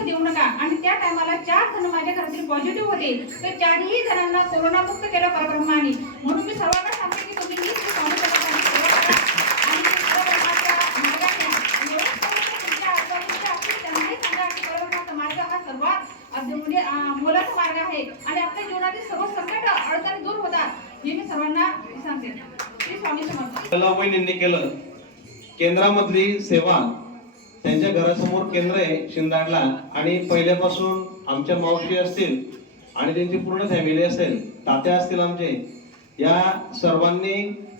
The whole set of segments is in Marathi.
दुःख देऊ नका. आणि त्या टायमाला 4 जण माझ्या घरातील पॉझिटिव्ह होते. तर 4ही जणांना कोरोना मुक्त केलं परब्रह्माने. म्हणून मी सर्वांना सांगते की तुम्ही स्वामी समर्थांची सेवा करा आणि परब्रह्माचा मार्ग घ्या. तुमच्या आजूबाजूच्या असतील त्यांनाही सांगा की परब्रह्माचा मार्ग हा सर्वात म्हणजे मोलाचा मार्ग आहे आणि आपल्या जीवनातील सर्व संकट अडचणी दूर होतात. हे मी सर्वांना सांगते. श्री स्वामी समर्थ. वहिनींनी केलं केंद्रामधली सेवा. त्यांच्या घरासमोर केंद्र आहे शिंदाडला आणि पहिल्यापासून आमच्या मावशी असतील आणि त्यांची पूर्ण फॅमिली असेल, तात्या असतील आमचे, या सर्वांनी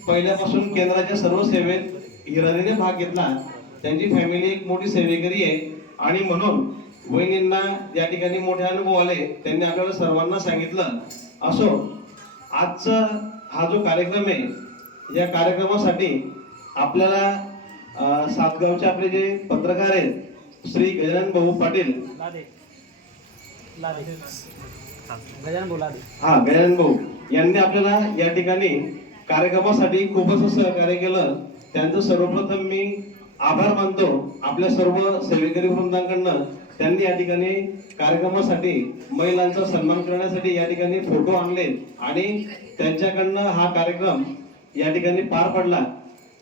पहिल्यापासून केंद्राच्या सर्व सेवेत हिरारीने भाग घेतला. त्यांची फॅमिली एक मोठी सेवेकरी आहे आणि म्हणून वहिनींना या ठिकाणी मोठे अनुभव आले. त्यांनी आपल्याला सर्वांना सांगितलं. असो, आजचा हा जो कार्यक्रम आहे या कार्यक्रमासाठी आपल्याला सातगावचे आपले जे पत्रकार आहेत श्री गजानन भाऊ पाटील, गजानन भाऊ यांनी आपल्याला या ठिकाणी कार्यक्रमासाठी खूपच सहकार्य केलं. त्यांचं सर्वप्रथम मी आभार मानतो आपल्या सर्व सेवेकरी वृंदांकडनं. त्यांनी या ठिकाणी कार्यक्रमासाठी महिलांचा सन्मान करण्यासाठी या ठिकाणी फोटो आणले आणि त्यांच्याकडनं हा कार्यक्रम या ठिकाणी पार पडला.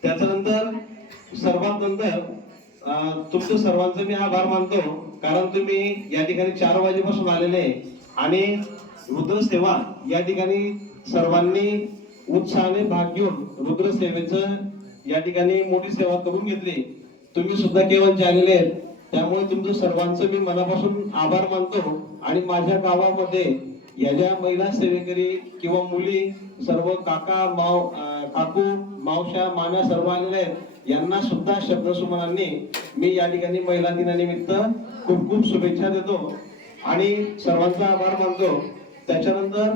त्याच्यानंतर सर्वात नंतर तुमच्या सर्वांचे मी आभार मानतो, कारण तुम्ही या ठिकाणी 4 वाजेपासून आलेले आणि रुद्रसेवा या ठिकाणी सर्वांनी उत्साहाने भाग घेऊन रुद्रसेवेचं या ठिकाणी मोठी सेवा करून घेतली. तुम्ही सुद्धा केवळ आलेले आहेत, त्यामुळे तुमचं सर्वांचं मी मनापासून आभार मानतो. आणि माझ्या गावामध्ये या ज्या महिला सेवेकरी किंवा मुली सर्व काकू मावश्या मान्या सर्व आलेले आहेत, यांना सुद्धा शब्दसुमनांनी मी या ठिकाणी महिला दिनानिमित्त खूप खूप शुभेच्छा देतो आणि सर्वांचा आभार मानतो. त्याच्यानंतर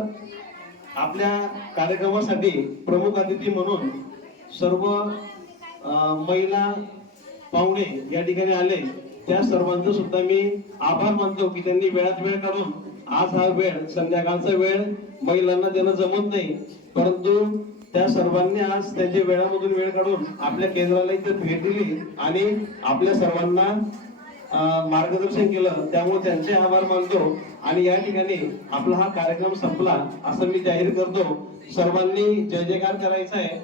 आपल्या कार्यक्रमासाठी प्रमुख अतिथी म्हणून सर्व महिला पाहुणे या ठिकाणी आले. त्या सर्वांचं सुद्धा मी आभार मानतो की त्यांनी वेळात वेळ काढून, आज हा वेळ संध्याकाळचा वेळ महिलांना देणं जमत नाही, परंतु त्या सर्वांनी आज त्यांच्या वेळामधून वेळ काढून आपल्या केंद्राला इथे भेट दिली आणि आपल्या सर्वांना मार्गदर्शन केलं. त्यामुळे त्यांचे आभार मानतो आणि या ठिकाणी आपला हा कार्यक्रम संपला असं मी जाहीर करतो. सर्वांनी जय जयकार करायचा आहे.